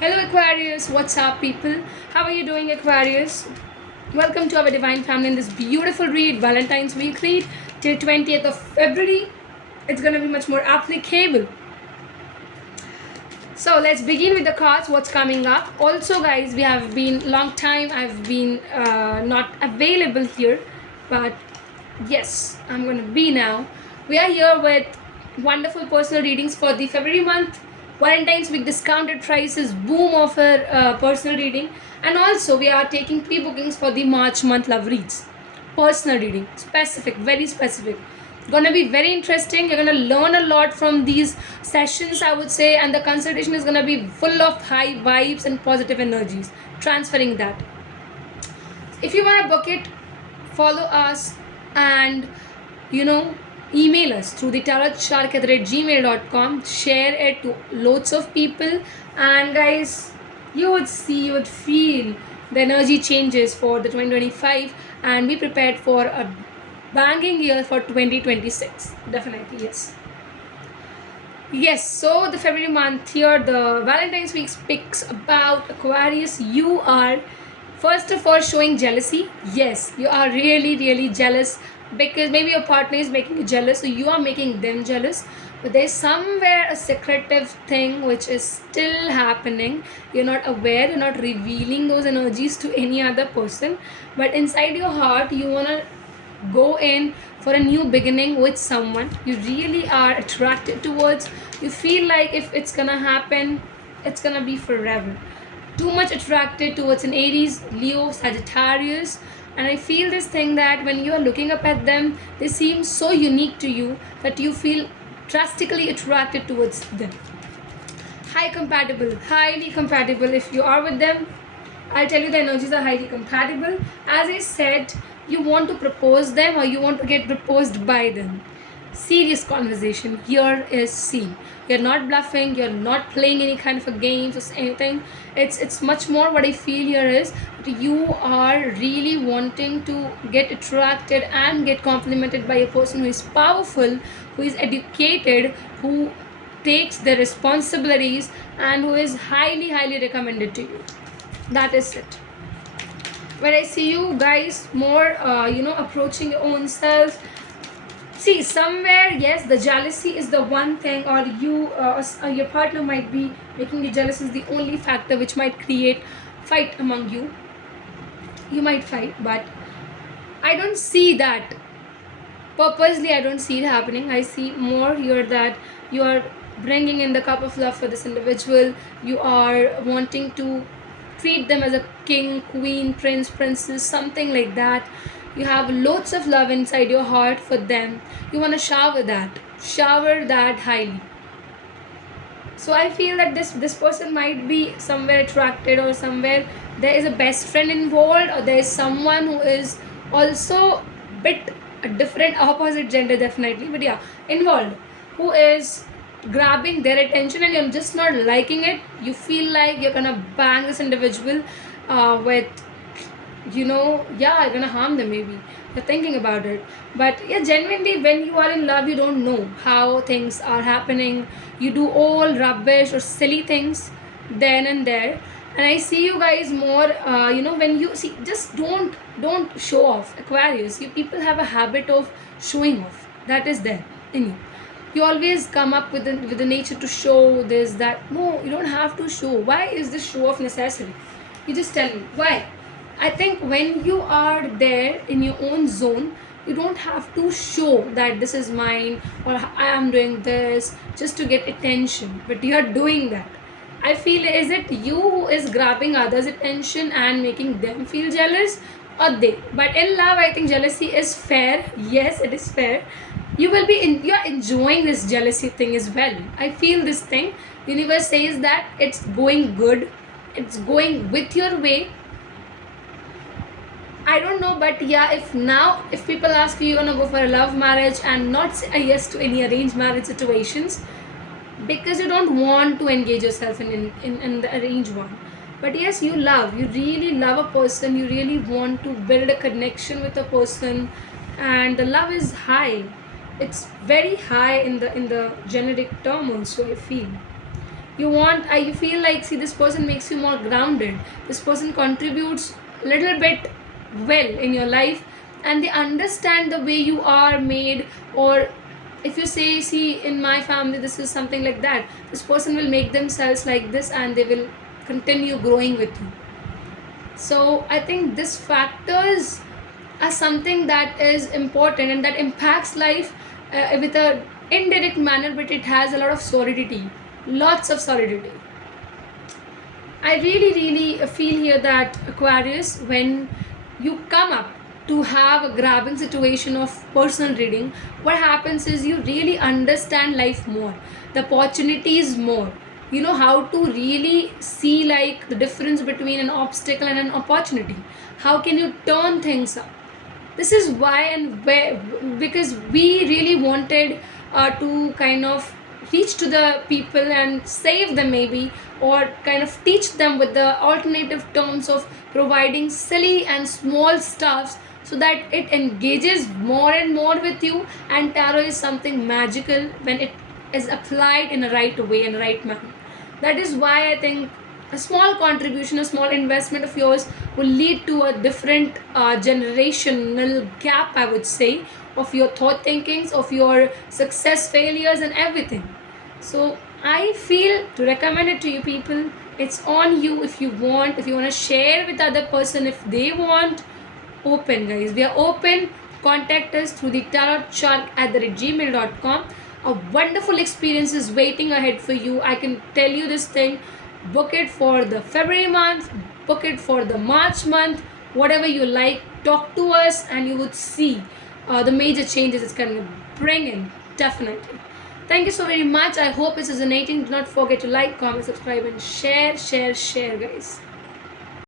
Hello Aquarius, what's up people? How are you doing Aquarius? Welcome to our divine family in this beautiful read, Valentine's week read till 20th of February. It's gonna be much more applicable. So let's begin with the cards, what's coming up. Also guys, we have been long time, I've been not available here, but yes, I'm gonna be now. We are here with wonderful personal readings for the February month, Valentine's week discounted prices, boom offer personal reading, and also we are taking pre-bookings for the March month love reads. Personal reading, specific, very specific. Gonna be very interesting. You're gonna learn a lot from these sessions, I would say, and the consultation is gonna be full of high vibes and positive energies. Transferring that. If you wanna book it, follow us and email us through the tarotshark@gmail.com. Share it to loads of people, and guys, you would feel the energy changes for the 2025, and be prepared for a banging year for 2026. Definitely, yes. Yes, so the February month here, the Valentine's week speaks about Aquarius. You are first of all showing jealousy. Yes, you are really, really jealous because maybe your partner is making you jealous, so you are making them jealous. But there's somewhere a secretive thing which is still happening. You're not aware, you're not revealing those energies to any other person, but inside your heart, you wanna go in for a new beginning with someone you really are attracted towards. You feel like if it's gonna happen, it's gonna be forever. Too much attracted towards an Aries, Leo, Sagittarius, and I feel this thing that when you are looking up at them, they seem so unique to you that you feel drastically attracted towards them. Highly compatible. If you are with them, I'll tell you the energies are highly compatible. As I said, you want to propose them or you want to get proposed by them. Serious conversation here is seen. You're not bluffing, you're not playing any kind of a games or anything. It's much more what I feel here is that you are really wanting to get attracted and get complimented by a person who is powerful, who is educated, who takes the responsibilities, and who is highly recommended to you. That is it. When I see you guys more approaching your own self, see somewhere, yes, the jealousy is the one thing, or your partner might be making you jealous is the only factor which might create fight among you. You might fight, but I don't see that purposely. I don't see it happening. I see more here that you are bringing in the cup of love for this individual. You are wanting to treat them as a king, queen, prince, princess, something like that. You have loads of love inside your heart for them. You want to shower that highly. So I feel that this person might be somewhere attracted, or somewhere there is a best friend involved, or there is someone who is also bit a different opposite gender, definitely, but yeah, involved, who is grabbing their attention and you're just not liking it. You feel like you're gonna bang this individual with you're gonna harm them. Maybe you're thinking about it, but yeah, genuinely, when you are in love, you don't know how things are happening. You do all rubbish or silly things then and there. And I see you guys more when you see, just don't show off. Aquarius, you people have a habit of showing off. That is there in you. You always come up with the nature to show this, that. No, you don't have to show. Why is this show off necessary? You just tell me why. I think when you are there in your own zone, you don't have to show that this is mine, or I am doing this just to get attention, but you are doing that. I feel, is it you who is grabbing others' attention and making them feel jealous, or they? But in love, I think jealousy is fair. Yes, it is fair. You're enjoying this jealousy thing as well. I feel this thing. Universe says that it's going good. It's going with your way. I don't know, but yeah, if people ask you, you're gonna go for a love marriage and not say a yes to any arranged marriage situations, because you don't want to engage yourself in the arranged one. But yes, you really love a person, you really want to build a connection with a person, and the love is high. It's very high in the generic term also, I feel. You feel like, see, this person makes you more grounded, this person contributes a little bit well in your life, and they understand the way you are made. Or if you say, see, in my family this is something like that, this person will make themselves like this and they will continue growing with you. So I think this factors are something that is important and that impacts life with a indirect manner, but it has a lot of solidity, lots of solidity. I really feel here that Aquarius, when you come up to have a grabbing situation of personal reading, what happens is you really understand life more, the opportunities more. You know how to really see like the difference between an obstacle and an opportunity. How can you turn things up? This is why and where, because we really wanted to kind of reach to the people and save them maybe, or kind of teach them with the alternative terms of providing silly and small stuffs, so that it engages more and more with you. And tarot is something magical when it is applied in a right way and right manner. That is why I think a small contribution, a small investment of yours will lead to a different generational gap, I would say, of your thought thinkings, of your success, failures, and everything. So I feel to recommend it to you people. It's on you if you want. If you want to share with other person, if they want, open guys. We are open. Contact us through the tarotshark@gmail.com. A wonderful experience is waiting ahead for you. I can tell you this thing. Book it for the February month, book it for the March month, whatever you like. Talk to us and you would see the major changes it's going to bring in. Definitely. Thank you so very much. I hope it's resonating. Do not forget to like, comment, subscribe, and share, guys.